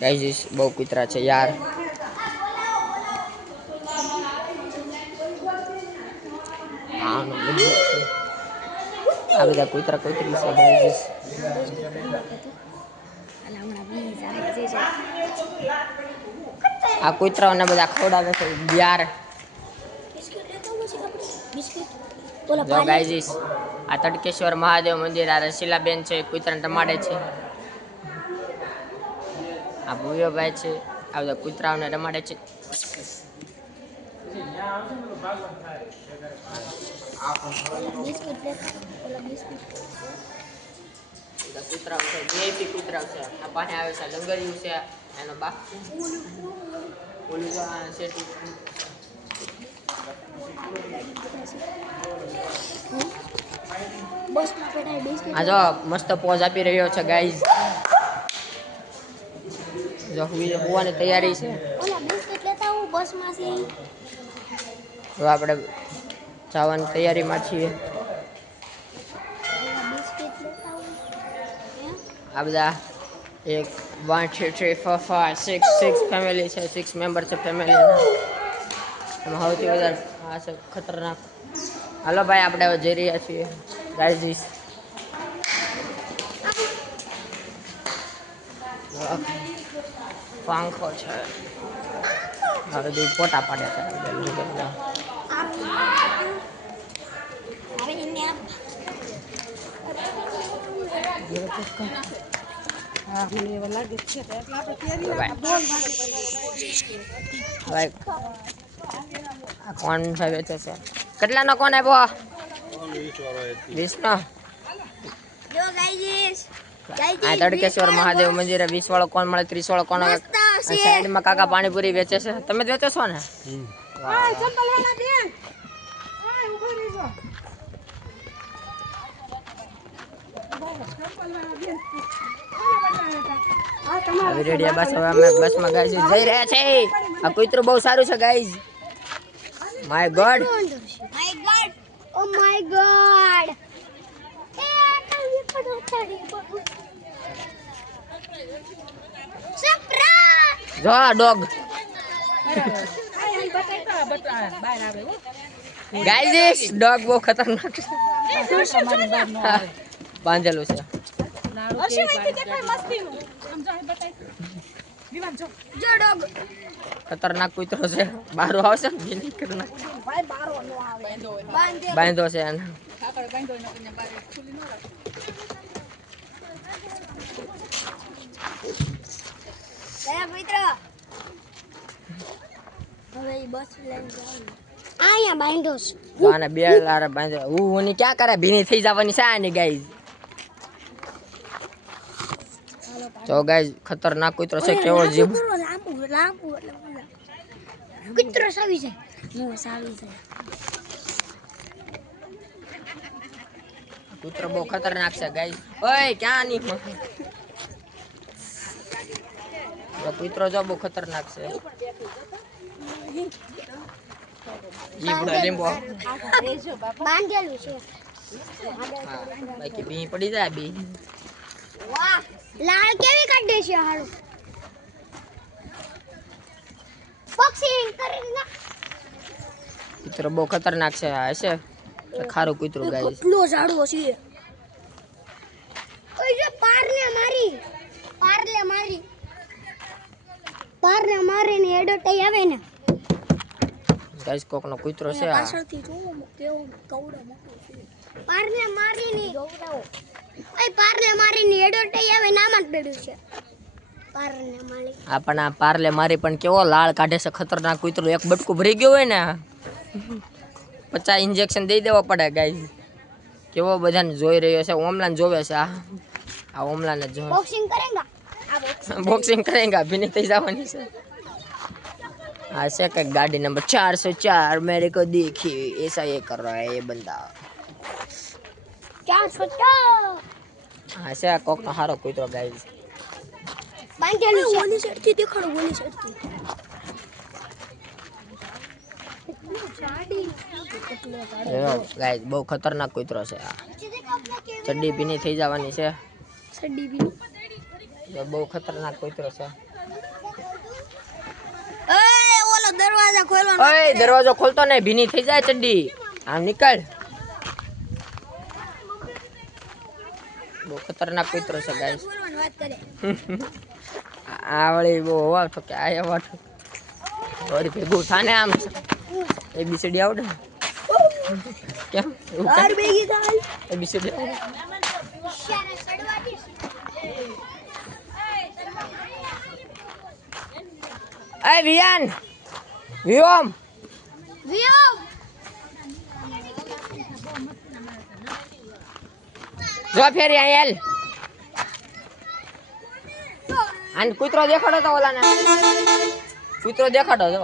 Guys બહુ કૂતરા છે યાર. આ બધા કૂતરા કૂતરી છે ગાઈસ. આ કૂતરાઓને બધા ખવડાવે છે યાર. જો ગાઈસ આ તડકેશ્વર મહાદેવ મંદિર, આ રસીલાબેન છે કૂતરાને રમાડે છે. આ ભૂયોભાઈ છે આ બધા કૂતરાઓને રમાડે છે. કૂતરાઓ છે VIP કૂતરાઓ છે. આ પાસે આવે છે લંગરિયું છે એનો બાપ ઓલું જો આ સેટી. આ જો મસ્ત પોઝ આપી રહ્યો છે ગાઈઝ. જો હોવાની તૈયારી છે. તો આપણે જવાની તૈયારીમાં છીએ. આ બધા 1 2 3 4 5 6 ફેમિલી છે. 6 મેમ્બર છે ફેમિલી. એમાં સૌથી વધારે આ છે ખતરનાક. હાલો ભાઈ આપણે હવે જઈ રહ્યા છીએ ગાઈઝ. પાંખો છે હવે દૂધ પોટા પાડે છે. કોણ વેચે છે? કેટલાનો કોણ આપ્યો? 20 નો. આ તડકેશ્વર મહાદેવ મંદિરે 20 વાળો કોણ મળે, 30 વાળો કોણ. સાઈડમાં કાકા પાણીપુરી વેચે છે. તમે જ વેચો છો ને? બસ હવે અમે બસમાં ગાઈઝ જઈ રહ્યા છે. આ કૂતરું બહુ સારું છે guys. My God, oh my God. જો ડોગ ગાઈઝ. ડોગ બહુ ખતરનાક છે. બાંધેલું છે. ખતરનાક કૂતરો છે. બારો આવશે બાંધો છે એને. ક્યાં કરે ભીની થઈ જવાની છે આની ગાઈઝ. તો ગાઈઝ ખતરનાક કૂતરો છે. કેવો જીભ. કૂતરો સાવી છે. કૂતરો બહુ ખતરનાક છે ગાઈઝ. ઓય ક્યાં ની કૂતરો જો બહુ ખતરનાક છે. લીંબો બાંધેલું છે. બાકી બી પડી જાય બી. વાહ, લાળ કેવી કાઢે છે હાલો. બોક્સિંગ કરી ના. કૂતરો બહુ ખતરનાક છે. આ છે ખારું કૂતરું ગાઈસ. કેટલો ઝાડવો છે. ઓય જો પારને મારીને એડોટાઈ આવે ને ગાઈસ. કોકનો કૂતરો છે આ. પાછળથી જો કેવો કવડો મોટો છે. પારને મારીને ગવડાવો. ઓય પારને મારીને એડોટાઈ આવે નામાં જ બેડ્યું છે. પારને મારી. આપણ આ પારલે મારી પણ કેવો લાળ કાઢે છે. ખતરનાક કૂતરો. એક બટકું ભરી ગયો હોય ને 50 ઇન્જેક્શન દઈ દેવા પડે ગાઈસ. કેવો બધાને જોઈ રહ્યો છે. ઓમલાને જોવે છે. આ ઓમલાને જો બોક્સિંગ કરેગા ભીની થઈ જવાની છે. આ છે કે ગાડી નંબર 404 मेरे को देखिए ऐसा ये कर रहा है ये बंदा. 404 હા છે કોકનો હારો કૂતરો ગાઈસ. બાંધેલું છે. ઓલી સાઈડથી દેખાડો. ઓલી સાઈડથી ગાઈસ બહુ ખતરનાક કૂતરો છે આ. ચડ્ડી ભીની થઈ જવાની છે. ચડ્ડી ભીની જો બહુ ખતરનાક કૂતરો છે. એ ઓલો દરવાજા ખોલવાનો ઓય દરવાજો ખોલતો નહીં, ભીની થઈ જાય ચડ્ડી. આમ નીકળ. બહુ ખતરનાક કૂતરો છે ગાઈસ. ખોલવાની વાત કરે. આ વળી બહુ હવા તો કે આ હવા તો વળી ભેગું થાને આમ એબીસીડી આવડે કેમ એવું તાર કેમ? બેગી થાય. એબીસીડી આવડે? શાને ચડવા દે. એ વિયાન વિયોમ વિયો જો ફેરી આયેલ આન કૂતરો દેખાડો તો ઓલાને કૂતરો દેખાડો જો